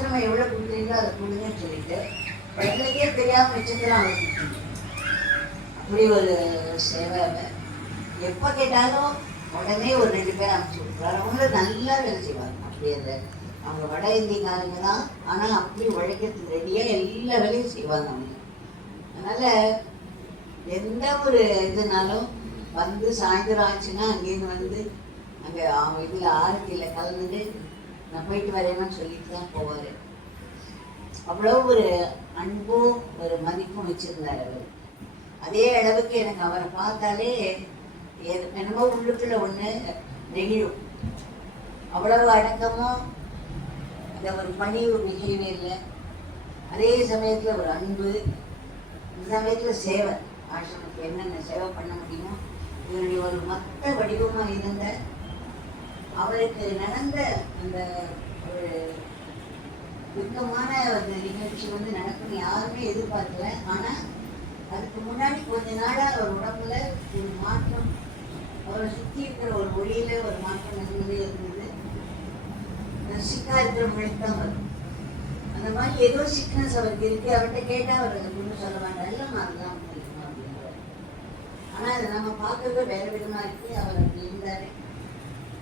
ஆசிரமம் எவ்வளோ கொடுக்குறீங்களோ அதை கொடுங்கன்னு சொல்லிட்டு எங்களுக்கே தெரியாமல் வச்சுக்கலாம் அவருக்கு. அப்படி ஒரு சேவை. எப்போ கேட்டாலும் உடனே ஒரு 2 பேர் அனுப்பிச்சி விட்ருவாரு. அவங்களும் நல்லா வேலை செய்வாங்க. அப்படி அந்த அவங்க வட இந்தியக்காரங்க தான், ஆனால் அப்படி உழைக்கிறதுக்கு ரெடியாக எல்லா வேலையும் செய்வாங்க அவங்க. அதனால் எந்த ஒரு இதுனாலும் வந்து சாயந்தரம் ஆச்சுன்னா அங்கேருந்து வந்து அங்கே அவங்க இதில் ஆரத்தியில் கலந்துட்டு நான் போயிட்டு வரேன்னு சொல்லிட்டு தான் போவார். அவ்வளோ ஒரு அன்பும் ஒரு மதிப்பும் வச்சுருந்தார் அவர். அதே அளவுக்கு எனக்கு அவரை பார்த்தாலே என்னமோ உள்ளுக்குள்ள ஒன்று நெகிழும். அவ்வளவு அடக்கமும் அந்த ஒரு பணிவு மிகையுமே இல்லை. அதே சமயத்தில் ஒரு அன்பு, இந்த சமயத்தில் சேவை. ஆசிரமத்துக்கு என்னென்ன சேவை பண்ண முடியுமோ இதனுடைய ஒரு மொத்த வடிவமாக இருந்த அவருக்கு நடந்த அந்த ஒரு துக்கமான அந்த நிகழ்ச்சி வந்து நடக்கும்னு யாருமே எதிர்பார்க்கல. ஆனால் அதுக்கு முன்னாடி கொஞ்ச நாளாக அவர் உடம்புல ஒரு மாற்றம், அவரை சுற்றி இருக்கிற ஒரு ஒளியில ஒரு மாற்றம் இருந்தது. சிக்கா இருக்கிறவங்களுக்கு தான் வரும். அந்த மாதிரி ஏதோ சிக்னஸ் அவருக்கு இருக்கு. அவர்கிட்ட கேட்டால் அவர் ஒன்றும் சொல்ல வேண்டாம், இல்லைம்மா அதுதான் முடியுமா அப்படின்றார். ஆனால் அதை நம்ம பார்க்கறது வேற விதமாக இருக்கு. அவர் அப்படி இருந்தார்.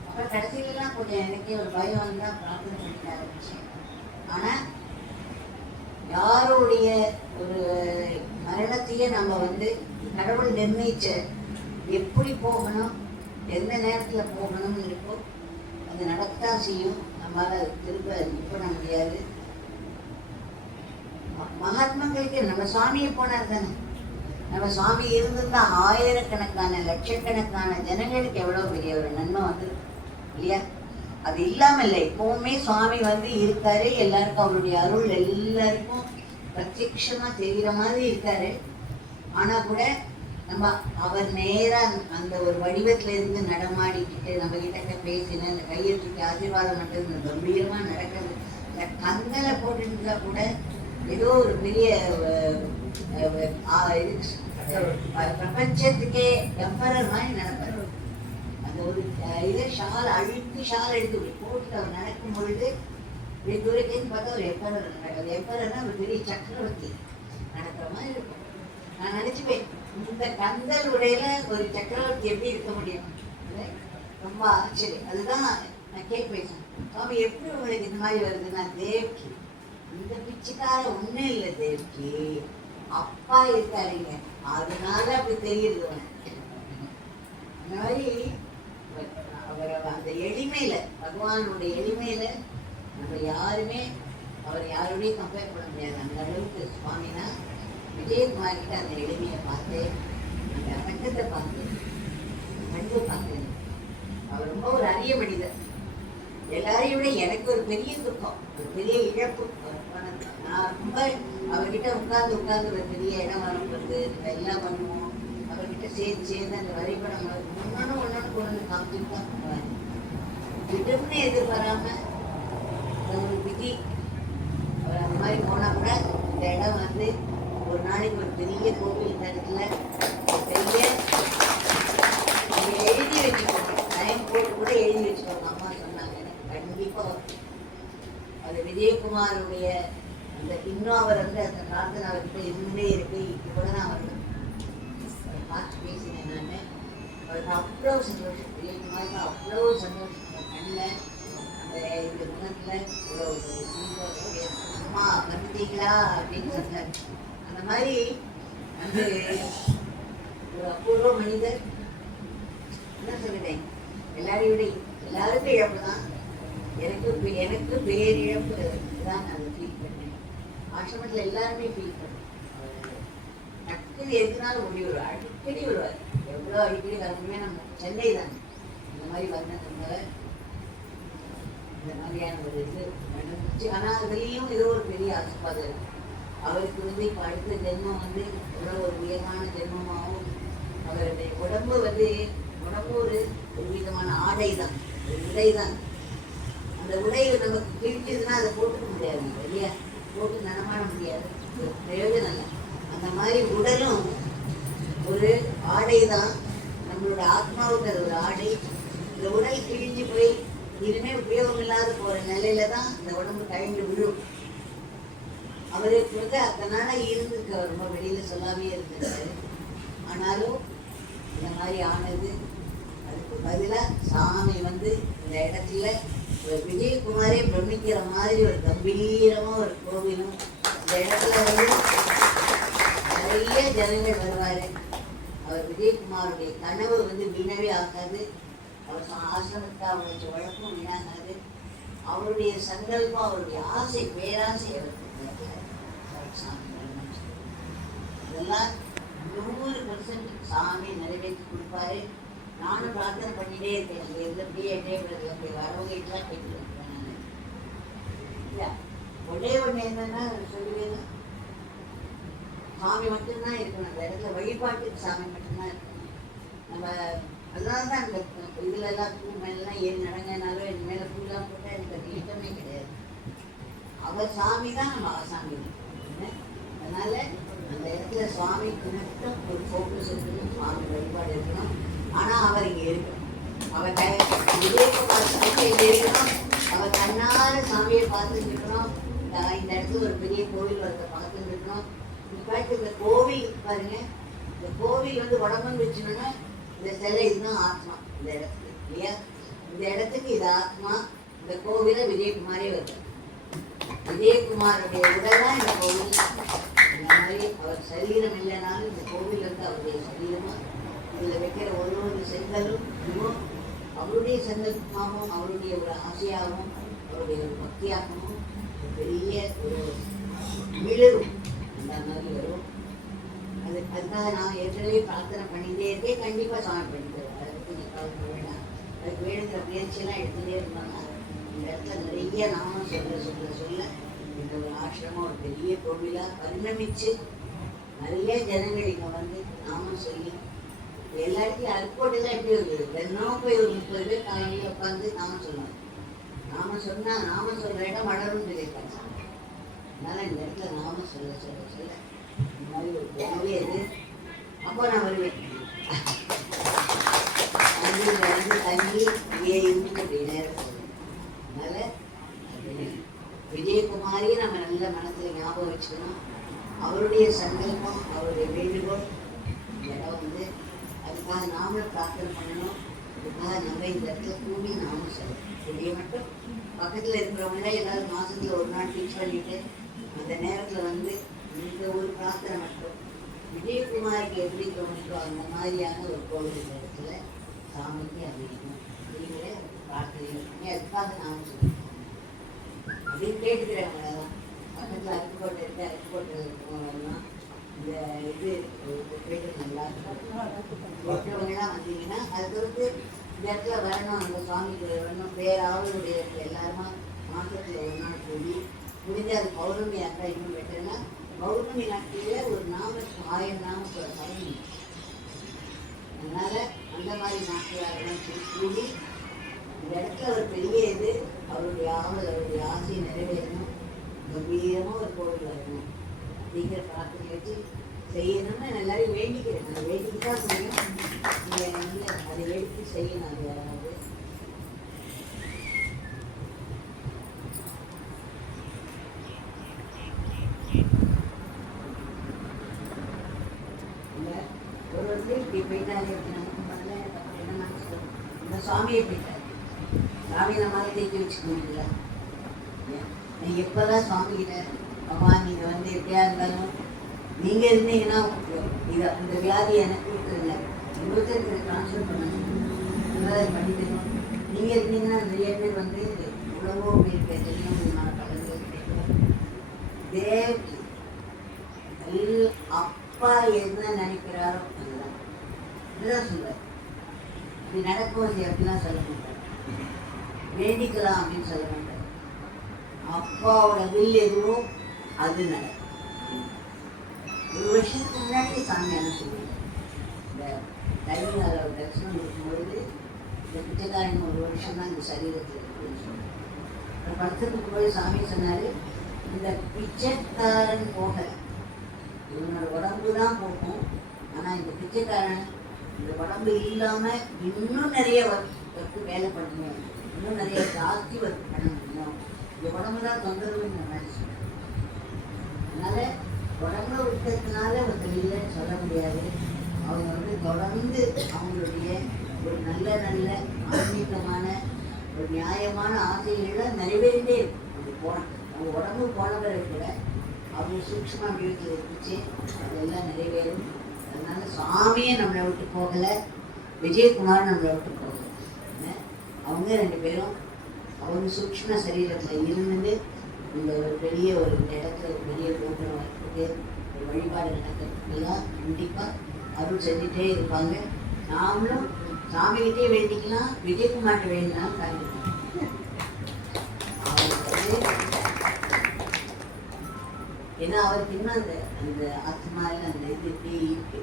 அப்புறம் கடைசியிலலாம் கொஞ்சம் எனக்கே ஒரு பயம் வந்தால் பிரார்த்தனை பண்ணிக்க ஆரம்பிச்சேன். ஆனால் யாருடைய ஒரு மரணத்தையே நம்ம வந்து கடவுள் நிர்ணயிச்ச எப்படி போகணும், எந்த நேரத்தில் போகணும்னு இருக்கோ அது நடக்கத்தான் செய்யும். நம்மளால் திரும்ப இது பண்ண முடியாது. மகாத்மாக்களுக்கு நம்ம சுவாமியை போனார் தானே. நம்ம சுவாமி இருந்திருந்தா ஆயிரக்கணக்கான லட்சக்கணக்கான ஜனங்களுக்கு எவ்வளோ பெரிய ஒரு நன்மை வந்துருக்கு இல்லையா? அது இல்லாமல் இல்லை. எப்பவுமே சுவாமி வந்து இருக்காரு. எல்லாருக்கும் அவருடைய அருள் எல்லாருக்கும் பிரத்யட்சமாக தெரிகிற மாதிரி இருக்காரு. ஆனால் கூட நம்ம அவர் நேராக அந்த ஒரு வடிவத்தில் இருந்து நடமாடிக்கிட்டு நம்ம கிட்ட பேசின அந்த கையை தூக்கி ஆசீர்வாதம் மட்டும் இந்த கம்பீரமாக நடக்கிறது, இந்த கந்தலை போட்டுருந்தா கூட ஏதோ ஒரு பெரிய பிரபஞ்சத்துக்கே எம்பரர் மாதிரி நடப்பார். அந்த ஒரு இதை ஷால் அழுக்கு ஷால் எடுத்து போட்டுட்டு அவர் நடக்கும் பொழுது தூரத்தையும் பார்த்தா ஒரு எம்பரர் நடக்குது. எம்பரர்னா ஒரு பெரிய சக்கரவர்த்தி நடக்கிற மாதிரி இருக்கும். நான் நினச்சிப்பேன், இந்த கந்தல் உடையில ஒரு சக்கரவர்த்தி எப்படி இருக்க முடியும்? ரொம்ப ஆச்சரியம். அதுதான் நான் கேட்பேன், சுவாமி எப்படி உங்களுக்கு இந்த மாதிரி வருதுன்னா, தேவ்கி இந்த பிச்சுக்கார ஒன்றும் இல்லை, தேவ்கி அப்பா இருக்காருங்க, அதனால அப்படி தெரியுது. அந்த மாதிரி அவர் அந்த எளிமையில, பகவானுடைய எளிமையில நம்ம யாருமே அவர் யாரோடையும் கம்பேர் பண்ண முடியாது. அந்த அளவுக்கு சுவாமினா விஜயகுமார் கிட்ட அந்த எளிமையை பார்த்து, அந்த அடக்கத்தை பார்த்து, அன்பு பார்த்து, அவர் ரொம்ப ஒரு அரிய மனிதர். எல்லாரையும் விட எனக்கு ஒரு பெரிய துக்கம், ஒரு பெரிய இழப்பு. நான் ரொம்ப அவர்கிட்ட உட்கார்ந்து ஒரு பெரிய இடம் வரப்படுது, எல்லாம் பண்ணுவோம். அவர்கிட்ட சேர்ந்து அந்த வரைபடம் ஒன்னொன்னு கொண்டு வந்து காமிச்சுட்டு தான் பண்ணுவார். திடம்னு எதிர்பாராம ஒரு விதி. அவர் அந்த மாதிரி போனால் கூட இந்த இடம் வந்து ஒரு நாளைக்கு ஒரு பெரிய கோவில் இந்த இடத்துல பெரிய எழுதி வச்சுக்கோங்க, டைம் போட்டு கூட எழுதி வச்சுக்கோங்க. அம்மா சொன்னாங்க எனக்கு கண்டிப்பாக அது விஜயகுமாருடைய அந்த இன்னும் அவர் வந்து அந்த பிரார்த்தனை அவர்கிட்ட இருந்துகிட்டே இருக்கு. இப்போ கூட நான் அவர் பார்த்து பேசினேன். நான் அவருக்கு அவ்வளோ சந்தோஷம், விஜயகுமாருக்கு அவ்வளோ சந்தோஷம். கண்ணில் அந்த இந்த முகத்தில் இவ்வளோ அம்மா வந்துட்டீங்களா அப்படின்னு சொன்னார். அந்த மாதிரி அந்த ஒரு அபூர்வ மனிதர். என்ன சொல்லிட்டேன், எல்லாருக்கும் இழப்பு தான். எனக்கு பேரிழப்பு தான் நான் ஃபீல் பண்ணேன். ஆசிரமத்தில் எல்லாருமே ஃபீல் பண்ணேன். டக்குன்னு எதுனாலும் ஓடி வருவார், அடிக்கடி வருவார். எவ்வளோ அடிக்கடி வரணுமே, நம்ம சென்னை தான் இந்த மாதிரி வந்ததுனால இந்த மாதிரியான ஒரு இது நடந்துச்சு. ஆனால் அதுலேயும் ஏதோ ஒரு பெரிய ஆசீர்வாதம் இருக்கு. அவருக்கு வந்து இப்போ அடுத்த ஜென்மம் வந்து எவ்வளோ ஒரு உயர்வான ஜென்மமாகவும், அவருடைய உடம்பு வந்து ஒரு விதமான ஆடை தான், ஒரு உடை தான். அந்த உடையை நமக்கு கிழிச்சதுன்னா அதை போட்டுக்க முடியாது இல்லையா? போட்டு நடமாட முடியாது, பிரயோஜனம் இல்லை. அந்த மாதிரி உடலும் ஒரு ஆடை தான். நம்மளோட ஆத்மாவுக்கு அது ஒரு ஆடை. இந்த உடல் கிழிஞ்சு போய் இனிமே உபயோகம் இல்லாத போற நிலையில தான் இந்த உடம்பு கழிந்து விழும். அவருக்கு வந்து அதனால இருந்துருக்கு, அவர் ரொம்ப வெளியில சொல்லாமே இருந்திருக்காரு. ஆனாலும் இந்த மாதிரி ஆனது. அதுக்கு பதிலாக சாமி வந்து இந்த இடத்துல விஜயகுமாரே பிரமிக்கிற மாதிரி ஒரு கம்பீரமா ஒரு கோவிலும் இந்த இடத்துல வந்து நிறைய ஜனங்கள் வருவாரு. அவர் விஜயகுமாருடைய கனவு வந்து வீணவே ஆகாது. அவர் ஆசிரமத்தை அவருடைய வழக்கம் வீணாகாது. அவருடைய சங்கல்பம், அவருடைய ஆசை, பேராசை அவருக்கு இதெல்லாம் 100% சாமி நிறைவேற்றி கொடுப்பாரு. நானும் பிரார்த்தனை பண்ணிட்டே இருக்கேன். இங்கே இருந்த பிஏ வரவங்க இதெல்லாம் கேட்டுருக்கேன். ஒரே ஒன்று என்னன்னா சொல்லுவேன், சாமி மட்டும்தான் இருக்கணும் அந்த இடத்துல, வழிபாட்டுக்கு சாமி மட்டும்தான் இருக்கணும். நம்ம அதனால தான் அந்த இதுல எல்லாம் பூ மேலாம் ஏறி நடங்கனாலும் என் மேலே பூலாம் போட்டால் எனக்கு அது இஷ்டமே கிடையாது. அவர் சாமி தான், நம்ம சாமி தான். அதனால அந்த இடத்துல சுவாமிக்கு மட்டும் ஒரு ஃபோக்கஸ் இருக்கணும், சுவாமி வழிபாடு இருக்கணும். ஆனால் அவர் இங்கே இருக்கணும். அவர் விஜயகுமார் சாமி இங்கே இருக்கணும். அவர் கண்ணார சாமியை பார்த்துட்டு இருக்கணும். இந்த இடத்துல ஒரு பெரிய கோவில் வரத்தை பார்த்துட்டு இருக்கணும். இன்ஃபேக்ட் இந்த கோவில் பாருங்க, இந்த கோவில் வந்து உடம்புன்னு வச்சுக்கணும்னா இந்த சிலை இதுதான் ஆத்மா இந்த இடத்துக்கு இல்லையா? இந்த இடத்துக்கு இது ஆத்மா. இந்த கோவிலை விஜயகுமாரே வருது. விஜயகுமாருடைய உடலாம் இந்த கோவில். இந்த மாதிரி அவர் சரீரம் இல்லைனாலும் இந்த கோவில் வந்து அவருடைய சரீரமா. இதில் வைக்கிற ஒரு செங்கலும் இதுவும் அவருடைய சங்கல்பமாகவும் அவருடைய ஒரு ஆசையாகவும் அவருடைய ஒரு பக்தியாகவும் பெரிய ஒரு விழுவும் அந்த மாதிரி வரும். அதுக்காக நான் ஏற்கனவே பிரார்த்தனை பண்ணிகிட்டே இருக்கேன். கண்டிப்பாக சாமி பண்ணி தருவார். அதுக்கு நீங்கள் கவலைப்பட வேண்டாம். அதுக்கு வேணுங்கிற முயற்சியெல்லாம் எடுத்துகிட்டே இருந்தாங்க. இந்த இடத்துல நிறைய நாமம் சொல்ல இந்த ஒரு ஆசிரமம் ஒரு பெரிய கோவிலாக பரிணமிச்சு நிறைய ஜனங்கள் இங்கே வந்து நாமம் சொல்லி எல்லா இடத்துலையும் அருக்கோட்டைலாம் எப்படி இருக்குது, தினம் போய் ஒரு 30 பேர் காலையில் உட்காந்து நாமம் சொல்லுவாங்க. நாமம் சொன்னால் நாமம் சொல்கிற இடம் வளரும்னு சொல்லியிருக்காங்க. அதனால் இந்த இடத்துல நாமம் சொல்ல இந்த மாதிரி ஒரு பெரிய இது. அப்போ நான் வருவேன். வந்து தங்கி இங்கே இருந்துட்டு அப்படி நேரம் சொல்லுவேன். அதனால் விஜயகுமாரியை நம்ம நல்ல மனத்தில் ஞாபகம் வச்சுக்கணும். அவருடைய சங்கல்பம், அவருடைய வேண்டுகோள் இந்த இடம் வந்து அதுக்காக நாமளும் பிரார்த்தனை பண்ணணும். அதுக்காக நம்ம இந்த இடத்துல கூடி நாமும் சொல்லணும். இதையை மட்டும் பக்கத்தில் இருக்கிறவங்களே ஏதாவது மாதத்தில் ஒரு நாள் ஃபிக்ஸ் பண்ணிவிட்டு அந்த நேரத்தில் வந்து இந்த ஒரு பிரார்த்தனை மட்டும் விஜயகுமாருக்கு எப்படி தோணுச்சோ அந்த மாதிரியான ஒரு கோவில் இந்த இடத்துல சாமிக்கு அமைக்கணும். நீங்களே பிரார்த்தனை பண்ணி அதுக்காக நாமும் சொல்லணும் அப்படின்னு கேட்டுக்கிறவங்க தான். பக்கத்தில் அருப்புக்கோட்டை இருக்குது, அருப்புக்கோட்டை போகலாம். இந்த இது போயிட்டு நல்லா போட்டவங்கலாம் வந்தீங்கன்னா அது தவிர்த்து இந்த இடத்துல வரணும், அந்த சுவாமிக்கு வரணும். அவருடைய எல்லாருமா மாதத்தில் ஒரு நாள் கூடி முடிஞ்ச அது பௌர்ணமி அக்கா இன்னும் பெட்டர்னா பௌர்ணமி நாட்களில் ஒரு 1000 நாமம் பௌர்ணமி. அதனால் அந்த மாதிரி நாட்களாக கூடி இந்த இடத்துல ஒரு பெரிய இது அவருடைய ஆவல், அவருடைய ஆசையை நிறைவேறணும். கம்பீரமாக ஒரு கோவில் வரணும் அப்படிங்கிற பிரார்த்தனை வச்சு செய்யணும்னு நான் எல்லாரையும் வேண்டிக்கிறேன். நான் வேண்டிக்கு தான் முடியும். நீங்கள் வந்து அதை வேடிக்கை செய்யணும். அது யாராவது இல்லை ஒரு இப்படி போயிட்டாரு நமக்கு முதல்ல என்ன மனசு இந்த சுவாமியை போயிட்டாரு. சாமி நம்மளால தேக்கி வச்சுக்க முடியல. நீங்கள் எப்போதான் சுவாமிகிட்ட பகவான் நீங்கள் வந்து எப்படியா இருந்தாலும் நீங்கள் இருந்தீங்கன்னா இதை இந்த வியாதி எனக்கு இருக்கிறதில்ல இன்னொருத்தருக்கு ட்ரான்ஸ்ஃபர் பண்ணணும், பண்ணிக்கணும். நீங்கள் இருந்தீங்கன்னா நிறைய பேர் வந்து உணவோ இருக்க தெரியும் பலன்கள் கிடைக்கும். தேவ் அப்பா என்ன நினைக்கிறாரோ அதுதான் இதுதான் சொல்லுவார். இப்படி நடக்கும் அப்படிலாம் சொல்ல மாட்டார். வேண்டிக்கலாம் அப்படின்னு சொல்ல மாட்டார். அப்பாவோட வில் எதுவோ அது நடக்கும். ஒரு வருஷத்துக்கு முன்னாடி சாமி என்ன சொல்லுவாங்க, இந்த டைமில் தரிசனம் இருக்கும்பொழுது இந்த பிச்சைக்காரன் 1 வருஷம் தான் இந்த சரீரத்தில் இருக்குன்னு சொன்னார். படத்துக்கு போய் சாமி சொன்னார், இந்த பிச்சைக்காரன் போகலை, இவனோட உடம்பு தான் போகும். ஆனால் இந்த பிச்சைக்காரன் இந்த உடம்பு இல்லாமல் இன்னும் நிறைய ஒர்க்கு வேலை பண்ணணும். இன்னும் நிறைய ஜாஸ்தி வருது கடன். இன்னும் இந்த உடம்பு தான் தொந்தரவுன்னு நான் சொல்றேன். அதனால உடம்புல விட்டதுனால ஒருத்தர் இல்லைன்னு சொல்ல முடியாது. அவங்க வந்து தொடர்ந்து அவங்களுடைய ஒரு நல்ல நல்ல ஆன்மீகமான ஒரு நியாயமான ஆசைகளை நிறைவேறிட்டே இருக்கும். அது அவங்க உடம்பு போனவரை கூட அவங்க சூக்ஷ்ம வீட்டில் இருந்துச்சு, அதெல்லாம் நிறைவேறும். அதனால சுவாமியை நம்மளை விட்டு போகலை, விஜயகுமார் நம்மளை விட்டு போகலை. அவங்க ரெண்டு பேரும் அவங்க சூக்ஷ்ம சரீரத்தில் இருந்து இந்த ஒரு பெரிய ஒரு இடத்துல ஒரு பெரிய கூட்டம் வைக்கிறதுக்கு ஒரு வழிபாடு நடக்கிறதுக்கெல்லாம் கண்டிப்பாக அருள் செஞ்சுட்டே இருப்பாங்க. நாமளும் சாமிகிட்டே வேண்டிக்கலாம், விஜயகுமார்கிட்ட வேண்டினாலும் காரணம் ஏன்னா அவருக்கு இன்னும் அந்த அந்த ஆத்மாவில் அந்த இது இருக்கு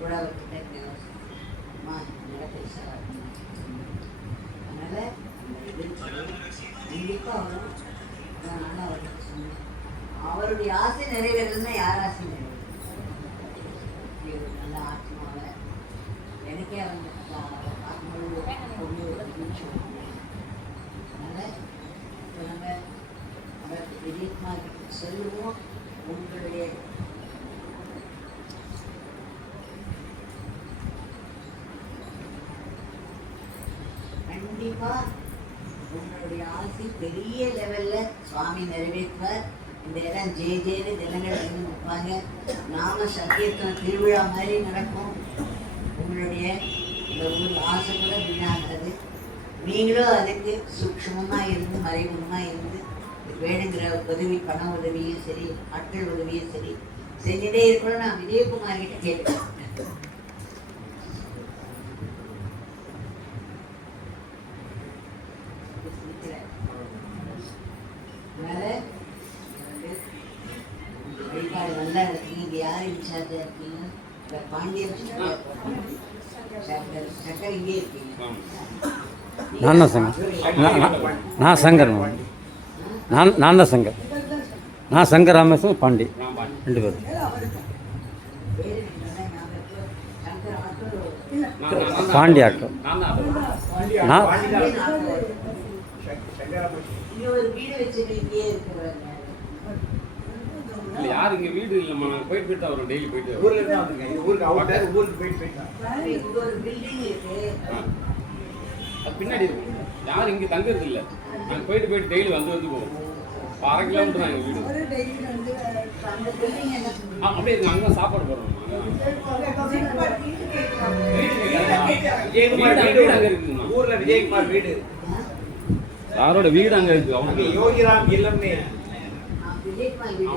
கூட அவர்கிட்ட அம்மா பேச. அதனால கண்டிப்பாக அவரும் அதனால அவருக்கு சொன்னேன், அவருடைய ஆசை நிறைவேறதுன்னா யார் ஆசை நிறைவேறும்? நல்ல ஆத்மாவை எனக்கே அவங்க ஆத்மாவோட அதனால இப்போ நம்ம அவருக்கு விஜயகுமார் செல்லுவோம். உங்களுடைய கண்டிப்பா உங்களுடைய ஆசை பெரிய லெவல்ல சுவாமி நிறைவேற்றுவார். இந்த இடம் ஜெயன்னு ஜனங்கள் வந்து நிற்பாங்க. நாம சத்தியத்தின திருவிழா மாதிரி நடக்கும். உங்களுடைய இந்த ஊர் ஆசை கூட வீணாகிறது. நீங்களும் அதுக்கு சூக்ஷ்மமாக இருந்து மறைமுகமாக இருந்து வேணுங்கிற உதவி, பண உதவியும் சரி, ஆட்கள் உதவியும் சரி செஞ்சுட்டே இருக்கணும். நான் விஜயகுமார் கிட்ட கேட்கிறேன். வழிபாடு நல்லா இருக்கீங்க. இங்கே யார் இன்சார்ஜா இருக்கீங்க? பாண்டியன் சக்கர் இங்கே இருக்கீங்க. நான் தான் சங்கர். நான் சங்கர். நான் தான் சங்கர். நான் சங்கர் ராமேஸ்வரம் பாண்டி ரெண்டு பேரும். பாண்டி ஆட்டோ. நான் இல்லை யார் இங்கே வீடு இல்லைம்மா, நாங்கள் போயிட்டு தான் வரோம். டெய்லி போயிட்டு ஊரில் தான் வந்துருக்கேன். ஊருக்கு அவுட்டர் ஊருக்கு போயிட்டு அது பின்னாடி இருக்கும். யாரும் இங்கே தங்குறது இல்லை. நாங்கள் போயிட்டு டெய்லி வந்து போவோம். 1/2 கிலோமீட்டர் தான் எங்கள் வீடு. அப்படியே இருக்கு. அங்கே சாப்பாடு போடுறோம். வீடு அங்கே இருக்குங்கண்ணா. ஊரில் விஜயகுமார் வீடு, யாரோட வீடு அங்கே இருக்குது. அவங்க யோகிராம் இல்லம்னு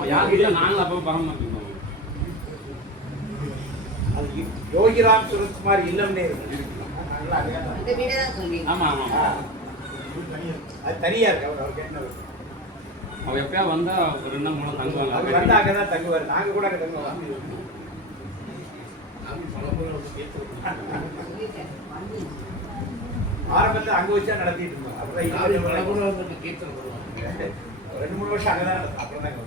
யார் வீட்டில் நாங்களும் அப்போ பரமாட்டோம். அது யோகிராம் சுரத்குமார் இல்லம்னே இருக்கு. ஆமாம் ஆமாம். அது தனியா இருக்கு. அவருக்கு என்ன அவள் எப்பயா வந்தா 2 நாள் 3 நாள் தங்குவாங்க. அவர் வந்து அங்கே தான் தங்குவார். நாங்கள் கூட அங்கே தங்குவோம். ஆரம்பத்தில் அங்கே வச்சா நடத்திட்டு இருந்தோம். அப்புறம் 2-3 வருஷம் அங்கே தான் நடத்தோம். அப்புறம் தான்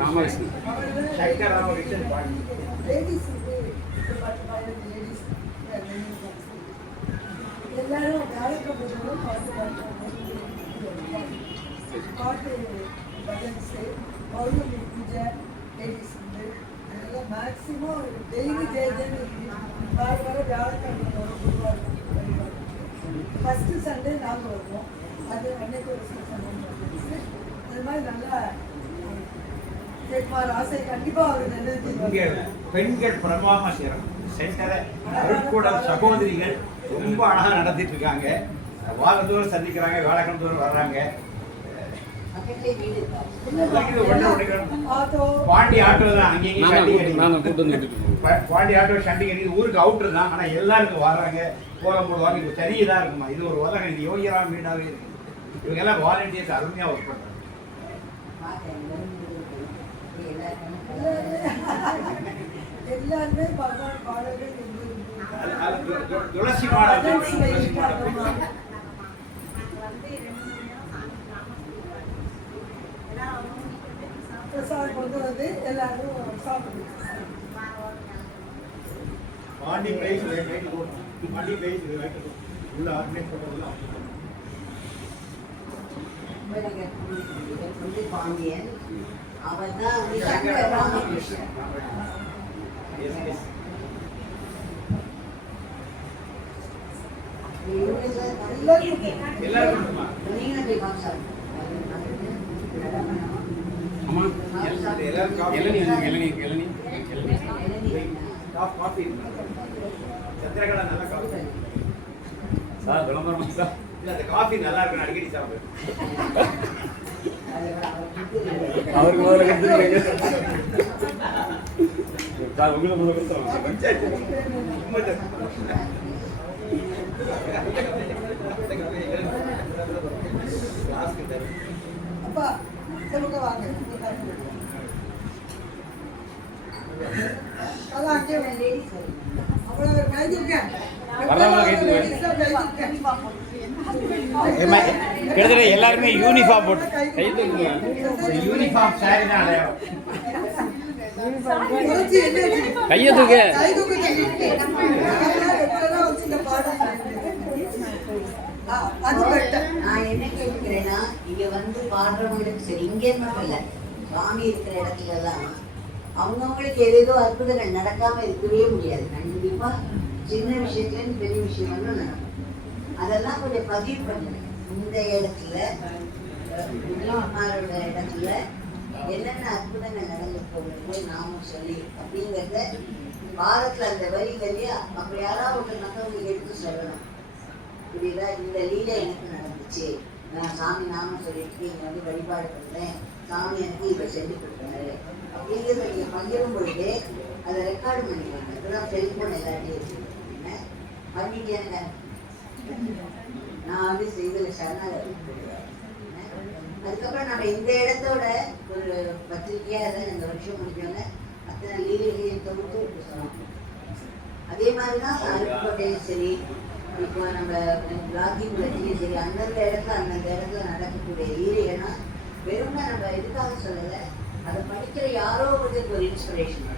ராமகிருஷ்ணன் சங்கர் ராமகிருஷ்ணன் பாண்டி. எல்லாரும் பாட்டு பஜன்ஸ், பௌர்ணமி பூஜை, லேடிஸ் அதெல்லாம் மேக்ஸிமம் டெய்லி ஜெயஜன்னு வர வியாழக்கிழமை ஃபஸ்ட்டு சண்டே நாங்கள் வருவோம். அது அன்னைக்கு ஒரு சண்டே அது மாதிரி நல்லா கேட்பார். ஆசை கண்டிப்பாக அவர் நல்லது. பெண்கள் பிரபாக சென்டரை அருட்கூட சகோதரிகள் ரொம்ப அழகாக நடத்திட்டு இருக்காங்க. வாரந்தோறும் சந்திக்கிறாங்க, வேலைக்கிழமை தோறும் வர்றாங்க. பக்கத்துலேயே வீடு இருக்கா? ஆட்டோ பாண்டி ஆட்டோ தான் அங்கேயும் ஷண்டிங் நான் அடிக்குது. கூட்டு வந்து விட்டுட்டு பாண்டி ஆட்டோ ஷண்டிங் அடிக்குது. ஊருக்கு அவுட்டர் தான், ஆனால் எல்லாருக்கும் வராங்க போக போடுவாங்க. இது சரியாக இருக்குமா, இது ஒரு உலகம். இது யோகிராம் வீடாகவே இருக்கு. இவங்க எல்லாம் வாலண்டியர்ஸ் அருமையாக ஒர்க் பண்ணுறாங்க. பார்த்தேன், எல்லாருமே பகவான் பாடல்கள் துளசி மாடா துளசி மாடா பிரசாதம் கொண்டு வந்து எல்லாரும் சாப்பிடுவோம். பாண்டி பிரைஸ் பாண்டி பிரைஸ் உள்ள ஆர்கனைஸ் பண்ணுறதுலாம் பாண்டியன் அவன் தான் வந்து சங்கர ராமகிருஷ்ணன். எல்லாருக்கும் நீங்களும் போய் காமிச்சா ஆமா இளநீ இளநீ இளநீ காஃபி சந்திரகடா நல்லா காஃபி சார் விளம்பரம் சார் இல்லை அந்த காஃபி நல்லா இருக்கும், அடிக்கடி சாப்பிடு. அவருக்கு முதல்ல கற்றுக்கிறீங்க சார் உங்களுக்கு முதல்ல கொடுத்துருவாங்க. அப்பா சொல்லுங்க வாங்க. அதான் அங்கே அவ்வளோ கைதுக்க கிட்டத்தட்ட எல்லாருமே யூனிஃபார்ம் போட்டு கை தூக்குங்க. யூனிஃபார்ம் சாரி தான் அடையாளம். கையை தூக்க நான் என்ன கேட்கிறேன்னா, இங்க வந்து பாடுறவங்களுக்கு சரி, இங்கே மட்டும் இல்லை, சுவாமி இருக்கிற இடத்துல எல்லாம் அவங்கவுங்களுக்கு ஏதேதோ அற்புதங்கள் நடக்காம இருக்கவே முடியாது. கண்டிப்பா சின்ன விஷயத்துல இருந்து பெரிய விஷயம் வந்து நடக்கும். அதெல்லாம் கொஞ்சம் பதிவு பண்ணுங்க. இந்த இடத்துல விஜயகுமாரோட இடத்துல என்னென்ன அற்புதங்கள் நடந்து போகிறது நாமும் சொல்லி அப்படிங்கிறத வாரத்துல அந்த வரிகளையா அப்ப யாராவது ஒரு மற்றவங்களுக்கு எடுத்து சொல்லணும். புரியுதா? இந்த லீலை எனக்கு நடந்துச்சு, நான் சாமி நாம சொல்லிட்டு இங்க வந்து வழிபாடு பண்றேன், சாமி எனக்கு இதை செஞ்சு கொடுத்தாரு அப்படிங்கிறத நீங்க பகிரும் பொழுது அதை ரெக்கார்டு பண்ணிக்கோங்க. இப்பதான் செல்போன் எல்லாத்தையும் வச்சுருக்கீங்க, பண்ணிக்கேங்க. நான் வந்து செய்தது சரணாகதி. அதுக்கப்புறம் நம்ம இந்த இடத்தோட ஒரு பத்திரிகையா இந்த வருஷம் முடிஞ்சோங்க அத்தனை லீலைகளையும் தொகுத்து சொன்னோம். அதே மாதிரிதான் அருப்புக்கோட்டையும் சரி, இப்போ நம்ம ராகிபுரத்திலையும் சரி, அந்தந்த இடத்துல நடக்கக்கூடிய லீலைகள்னா வெறும்னா நம்ம எதுக்காக சொல்லலை, அதை படிக்கிற யாரோ ஒரு இன்ஸ்பிரேஷன்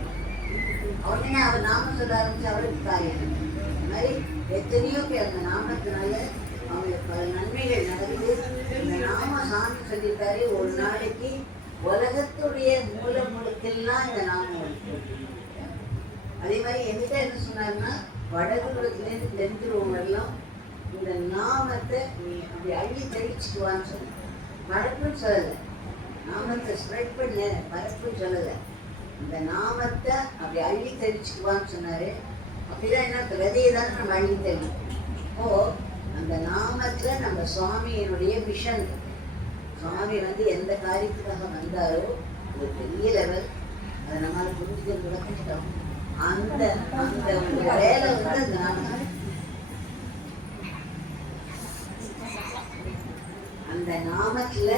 உடனே அவர் நாம சொல்ல ஆரம்பிச்சு அவருக்கு காரியம். இந்த மாதிரி எத்தனையோ பேர் அந்த நாமத்தினால அவங்களுக்கு பல நன்மைகள் நடக்குது. இந்த நாம சாமி சொல்லியிருக்காரு, ஒரு நாளைக்கு உலகத்துடைய முழுக்கெல்லாம் இந்த நாமம் இருக்கு. அதே மாதிரி என்கிட்ட என்ன சொன்னாருன்னா, வடகுலத்துலேருந்து தென்துருவம் வரலாம் இந்த நாமத்தை நீ அப்படி அள்ளி தெளிச்சுக்குவான்னு சொன்ன. பரப்புன்னு சொல்லலை, நாமத்தை ஸ்ப்ரெட் பண்ண பரப்புன்னு சொல்லலை, இந்த நாமத்தை அப்படி அள்ளி தெளிச்சுக்குவான்னு சொன்னாரு. அப்படிதான் என்ன விதையை தானே நம்ம அள்ளி தெளிக்கும். இப்போ அந்த நாமத்துல நம்ம சுவாமியினுடைய மிஷன், சுவாமி வந்து எந்த காரியத்துக்காக வந்தாரோ ஒரு பெரிய லெவல், அதை நம்மளால புரிஞ்சுக்கிறது கூட கஷ்டம். அந்த அந்த ஒரு வேலை வந்து அந்த நாமம், அந்த நாமத்துல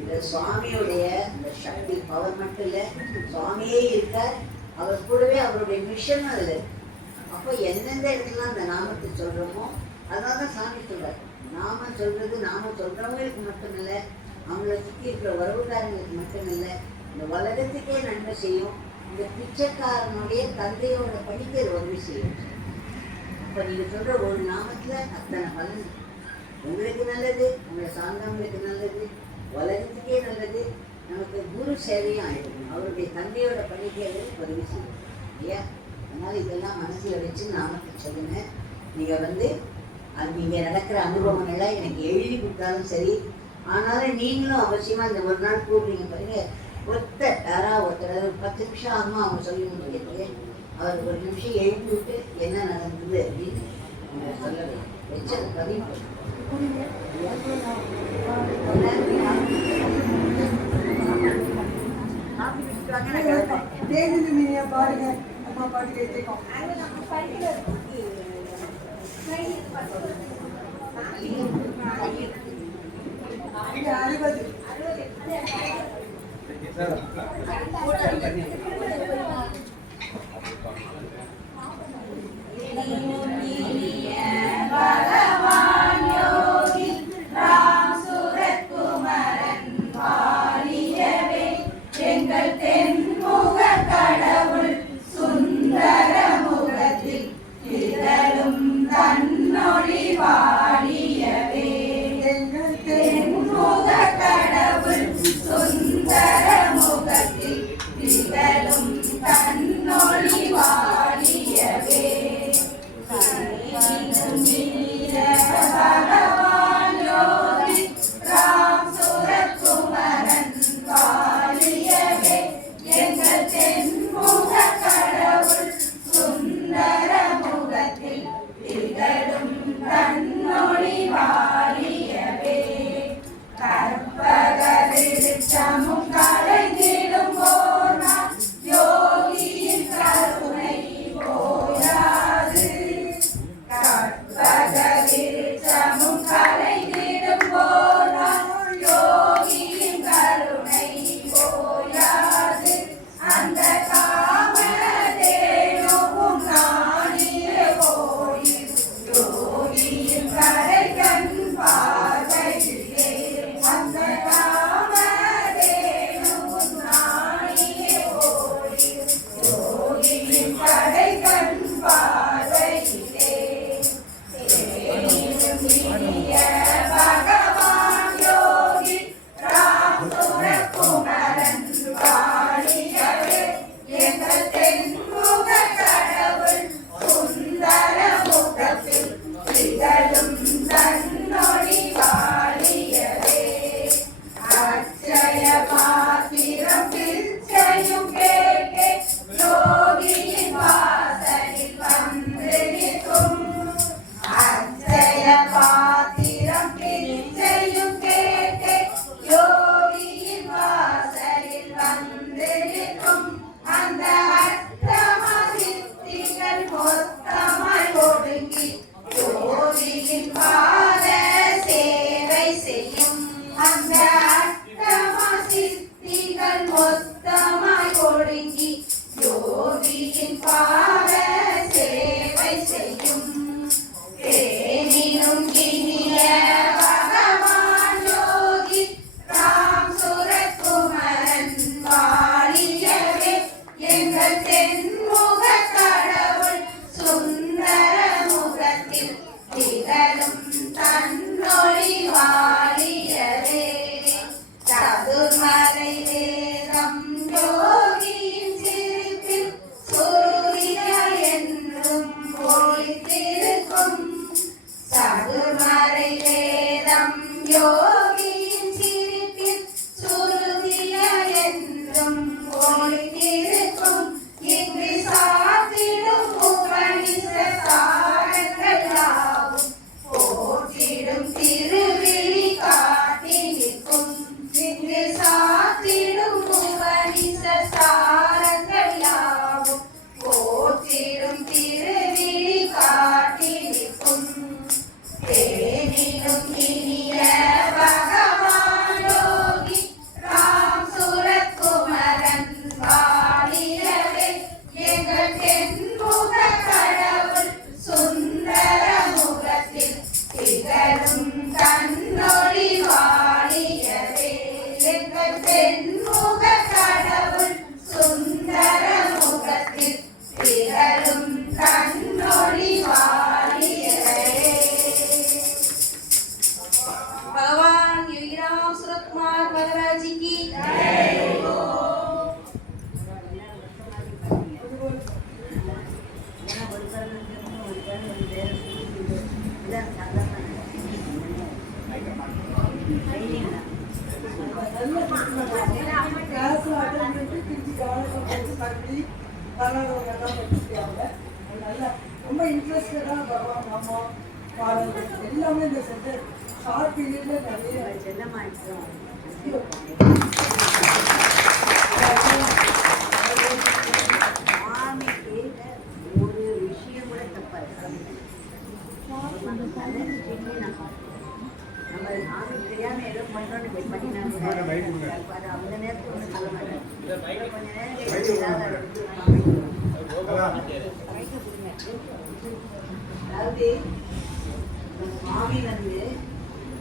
இந்த சுவாமியுடைய இந்த சக்தி பவர் மட்டும் இல்லை, சுவாமியே இருக்கார், அவர் கூடவே அவருடைய மிஷன் அதுல. அப்போ எந்தெந்த இடத்துல அந்த நாமத்தை சொல்றோமோ அதனாலதான் சாமி சொல்றாரு, நாம சொல்றது நாம சொல்றவங்களுக்கு மட்டும் இல்லை, அவங்கள சுற்றி இருக்கிற உறவுக்காரங்களுக்கு மட்டும் இல்லை, இந்த உலகத்துக்கே நன்மை செய்யும். இந்த பிச்சைக்காரனுடைய தந்தையோட படிக்கிற உதவி செய்யும். இப்போ நீங்க சொல்ற ஒரு நாமத்துல அத்தனை பலன், உங்களுக்கு நல்லது, உங்களை சார்ந்தவங்களுக்கு நல்லது, உலகத்துக்கே நல்லது, நமக்கு குரு சேவையும் ஆயிடும். அவருடைய தந்தையோட பணிக்கைகளை உதவி செய்யும் இல்லையா? அதனால இதெல்லாம் மனசுல வச்சு நாமத்தை சொல்லுங்க. நீங்க வந்து அது இங்கே நடக்கிற அனுபவங்கள்லாம் எனக்கு எழுதி கொடுத்தாலும் சரி, ஆனாலும் நீங்களும் அவசியமா இந்த ஒரு நாள் கூப்பிடுங்க பாருங்க. ஒருத்தர் 10 நிமிஷம் ஆகுமா அவங்க சொல்லி முடிக்கிறது, அவர் ஒரு நிமிஷம் எழுப்பி விட்டு என்ன நடந்தது அப்படின்னு சொல்ல வச்சு பதிவு வாங்க நான் கிளம்புறேன். தேனில நீங்க பாருங்க அம்மா பாட்டு கேட்டுக்கோம். இங்க 60 ரொம்ப இன்ட்ரெஸ்டடாக பகவான் அம்மா பாடல்கள் எல்லாமே இந்த சென்டர் ஷார்ட் பீரியட்ல நிறைய சாமி கேட்ட ஒரு விஷயம் கூட தப்பா இருக்காது. நம்ம சாமி தெரியாம ஏதோ பண்ணோன்னு போய் பண்ணினா அந்த நேரத்தில் ஒன்றும் சொல்ல மாட்டேன். கொஞ்ச நேரம் கழிச்சு ஏதாவது அதை வந்து அதாவது இந்த சுவாமி வந்து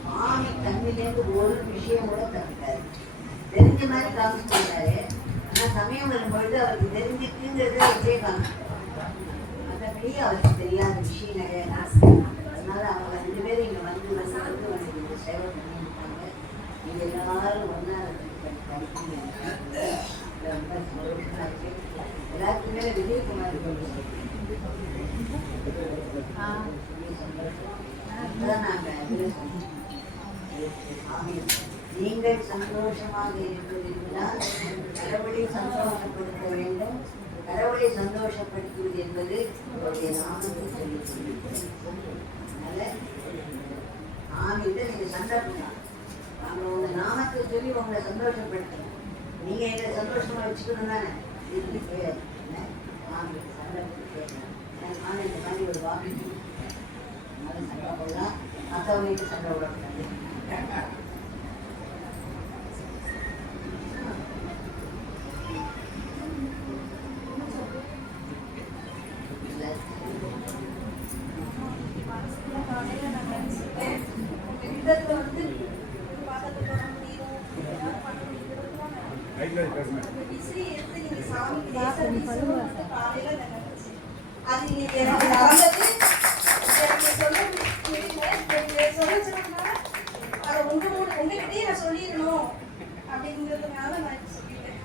சுவாமி கண்ணிலேருந்து ஒரு விஷயம் கூட தப்பிட்டாரு. தெரிஞ்ச மாதிரி காமிச்சிருந்தாரு. ஆனால் சமயம் வரும்பொழுது அவருக்கு தெரிஞ்சுக்குங்கிறத வச்சே காமிச்சிட்டாரு. மற்றபடி அவருக்கு தெரியாத விஷயம் நிறைய அதனால அவங்க 2 பேரும் இங்கே வந்து வந்து சேவை பண்ணியிருக்காங்க. நீங்கள் எல்லாரும் ஒன்றா படிக்கணும். ரொம்ப சந்தோஷமா இருக்கு. எல்லாத்துக்குமே விஜயகுமார் நீங்கள் சந்தோஷமாக இருப்பதென்றால் கடவுளை சந்தோஷப்படுத்த வேண்டும். கடவுளை சந்தோஷப்படுத்துவது என்பது உங்களுடைய நாமத்தை சொல்லி அதனால நாமிட்ட நீங்கள் சண்டை பண்ணலாம். நாங்கள் உங்கள் நாமத்தை சொல்லி உங்களை சந்தோஷப்படுத்தணும். நீங்கள் எங்களை சந்தோஷமா வச்சுக்கணும் தானே. இது கிடையாது. நாம சண்டை கேட்கலாம். நான் இந்த மாதிரி ஒரு வாக்கு அதனால சண்டை போடலாம். மற்றவங்களுக்கு சண்டை விடக்கூடாது. சொல்லிடணும் அப்படிங்கிறதுனால நான் சொல்லிட்டேன்.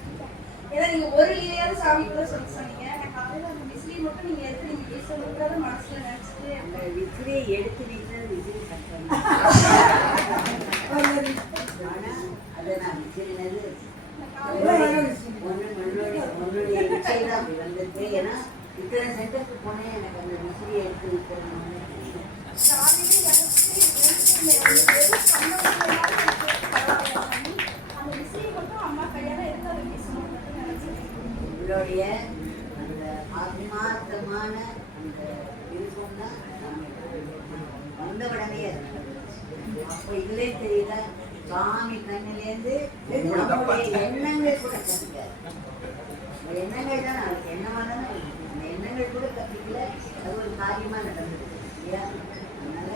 ஏன்னா நீங்க ஒரு லீலையாவது சாமிக்குள்ள சொல்ல சொன்னீங்க. நான் காலையில அந்த விசிறி மட்டும் நீங்க எடுத்து நீங்க பேசணுங்கிறத மனசுல நினைச்சிட்டு அந்த விசிறியை எடுத்து வீட்டில் விசிறி கட்டணும். ஆனா அதை நான் விசிறினது உன்னுடைய இச்சை தான் அப்படி வந்திருக்கு. ஏன்னா இத்தனை சென்டருக்கு போனேன் எனக்கு அந்த விசிறியை எடுத்து விற்கணும்னு உங்களுடைய அந்த ஆத்மார்த்தமான அந்த விருப்பம் தான் வந்த உடனே அப்போ இதுலே தெரியல. சுவாமி கண்ணிலேருந்து நம்முடைய எண்ணங்கள் கூட கற்றுக்காது. எண்ணங்கள் தான் அதுக்கு எண்ணமாக தானே அந்த எண்ணங்கள் கூட கற்றுக்கல. அது ஒரு காரியமாக நடந்தது இல்லையா. அதனால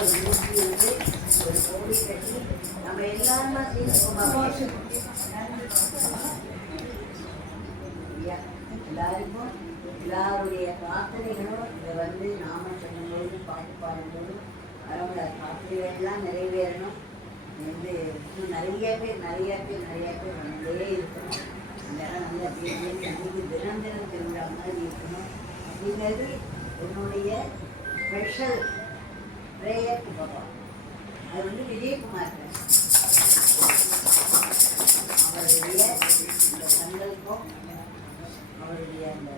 ஒரு மூர்த்தி வந்து ஒரு கோடி கட்டி நம்ம எல்லாருமா சேர்ந்து எல்லாருக்கும் எல்லாருடைய பிரார்த்தனைகளும் இதை வந்து நாம சொல்லும்போது பாட்டு பாடும்போது அவங்களோட பிரார்த்தனைகள்லாம் நிறைவேறணும். வந்து இன்னும் நிறைய பேர் வந்துட்டே இருக்கணும். அந்த இடம் வந்து அப்படியே தினம் திருவிழா மாதிரி இருக்கணும் அப்படிங்கிறது என்னுடைய ஸ்பெஷல் ப்ரேயர் பார்ப்போம். அது வந்து விஜயகுமார் அவருடைய இந்த சங்கல்பம் அவருடைய அந்த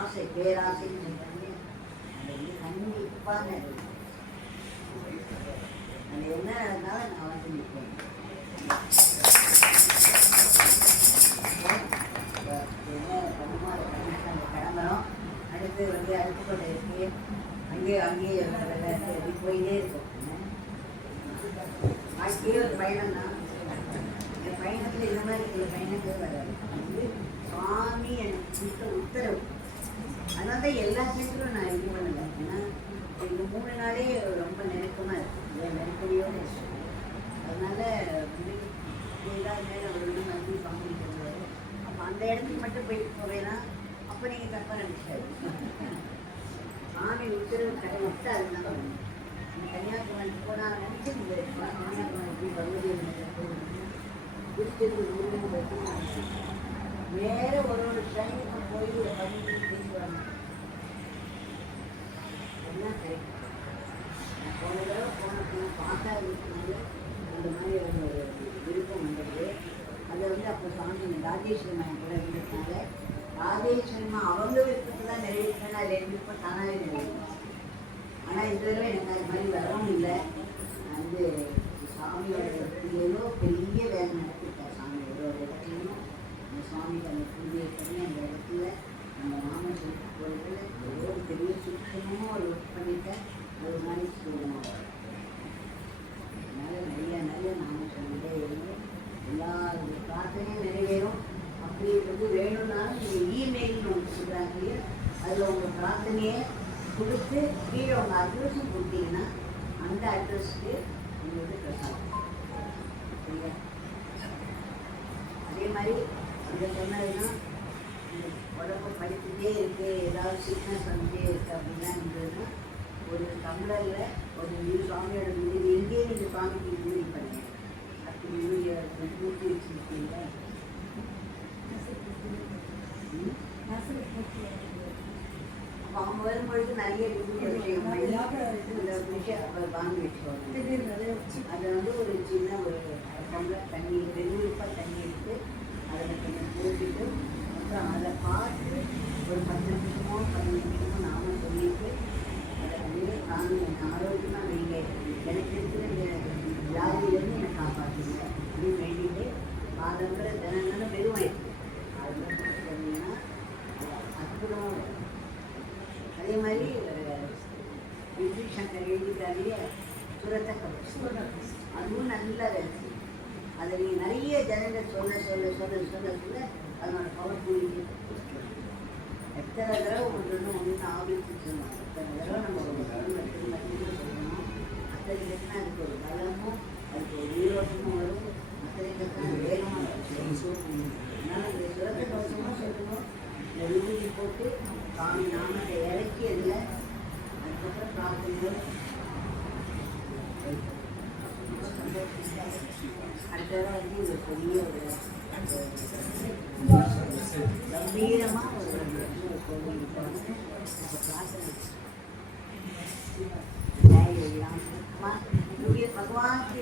ஆசை பேராசைன்னு சொல்றாங்க. அது வந்து கண்டிப்பான அது என்ன இருந்தாலும் நான் வந்து நிற்பேன். கிளம்புறோம். அடுத்து வந்து அருப்புக்கோட்டை இருக்கு. அங்கேயே போயிட்டே இருக்கும். வாழ்க்கையே ஒரு பயணம் தான். என் பயணத்தில் இந்த மாதிரி சில பயணங்கள் வராது. வந்து சுவாமி எனக்கு கொடுத்த உத்தரவு. அதனால தான் எல்லா சென்டரும் நான் இது பண்ணலை. ஏன்னா இந்த 3 நாளே ரொம்ப நெருக்கமாக இருக்குது. நெருக்கடியோடு இருக்கு. அதனால வந்து ஏதாவது மேலே ஒரு வந்து பங்கு பண்ணுவார். அப்போ அந்த இடத்துக்கு மட்டும் போயிட்டு போவேன்னா அப்போ நீங்கள் தப்பாக நினைச்சாரு. சாமி உத்தரவு கடை விட்டு அதனால கன்னியாகுமரி போனால் நினச்சி கன்னியாகுமரி பகுதி திருச்செந்தூர் வேற ஒரு ட்ரெயினுக்கு போய் ஒரு 15 பேசுவாங்க. எல்லாம் கிடைக்கும். நான் போன தடவை பார்த்தா இருக்கும்போது அந்த மாதிரி ஒரு விருப்பம் வந்தது. அதை வந்து அப்போ சாமி ராஜேஸ்வரமா கூட இருந்ததுனால ராஜேஸ்வரமா அவங்க விருப்பத்தை தான் நிறைவேற்றினா அது என் விருப்பம் தானாகவே நிறைவேறும். ஆனால் இந்த தடவை எனக்கு அது மாதிரி வரவும் இல்லை. நான் வந்து சாமியோட ஏதோ பெரிய வேலை நடத்திருக்கார் சாமி ஒரு இடத்துலையும் அந்த சுவாமிக்கு அந்த பூஜையை பண்ணி அந்த இடத்துல நம்ம மாமன் சொல்லிட்டு போகிறது ஏதோ ஒரு பெரிய சுத்தமும் ஒரு ஒர்க் பண்ணிட்ட ஒரு மாதிரி சொல்லணும். அதனால் நிறைய நாமம் சொல்லிட்டே இருந்து எல்லா பிரார்த்தனையும் நிறைவேறும். அப்படி வேணும்னாலும் நீங்கள் இமெயில்னு ஒன்று சொல்கிறாங்க இல்லையா, அதில் உங்கள் பிரார்த்தனையை கொடுத்து கீழே உங்கள் அட்ரஸும் கொடுத்தீங்கன்னா அந்த அட்ரஸ்க்கு உங்களுக்கு பிரசாதம். சரியா? அதே மாதிரி இதை சொன்னதுன்னா உடம்பு படிச்சுட்டே இருக்கு, ஏதாவது சிக்னஸ் வந்துட்டே இருக்கு அப்படின்னா இருந்ததுன்னா ஒரு டம்ளரில் ஒரு சுவாமியோட வீடு எங்கேயே நீங்கள் சுவாமிக்கு பூஜை பண்ணுங்க. அப்படி பூச்சி வச்சுருக்கீங்க. அப்போ அவங்க வரும்பொழுது நிறைய விஷயம் வாங்கி வச்சுக்கோங்க. அதை ஒரு சின்ன ஒரு டம்ளர் தண்ணி வெறுப்பாக தண்ணி எடுத்து அதில் கொஞ்சம் போட்டுட்டு அப்புறம் அதை பார்த்து ஒரு 10 நிமிஷமோ 15 நிமிஷமோ நாம சொல்லிட்டு அதை அப்படியே சாமி எனக்கு ஆரோக்கியமாக நீங்கள் எனக்கு இருக்கிற வியாதியிலேருந்து என்னை காப்பாற்றுங்க அப்படின்னு வேண்டிட்டு பாதங்கிற தினங்களும் வெறும் ஆயிடுச்சு. அதில் சொன்னீங்கன்னா அற்புதமாக வரும். அதே மாதிரி விஜய் சங்கர் எழுதிட்டாலே சுரத்தை கவலை அதுவும் நல்லா வேலை. அதை நீங்கள் நிறைய ஜனங்கள் சொல்ல சொல்ல சொல்ல சொல்ல சொல்ல அதனோட பவர் கூடிட்டு எத்தனை தடவை ஒன்று ஆபித்து சொன்னோம். எத்தனை தடவை நம்ம ஒரு திரும்ப திரும்ப திரும்ப சொல்லணும். அத்தனை கட்டினா அதுக்கு ஒரு பலமும் அதுக்கு ஒரு ஈரோட்டமும் வரும். அத்தனை கட்டினா வேகமாக அதனால் இந்த சுரத்தை கவசமாக சொல்லணும். இந்த விபூதி போட்டு சாமி நாமத்தை இறக்கி அதில் அதுக்கப்புறம் பிரார்த்தனைகள் அடுத்த ஒரு பெரிய ஒரு கம்பீரமாக ஒரு கோவில் भगवान की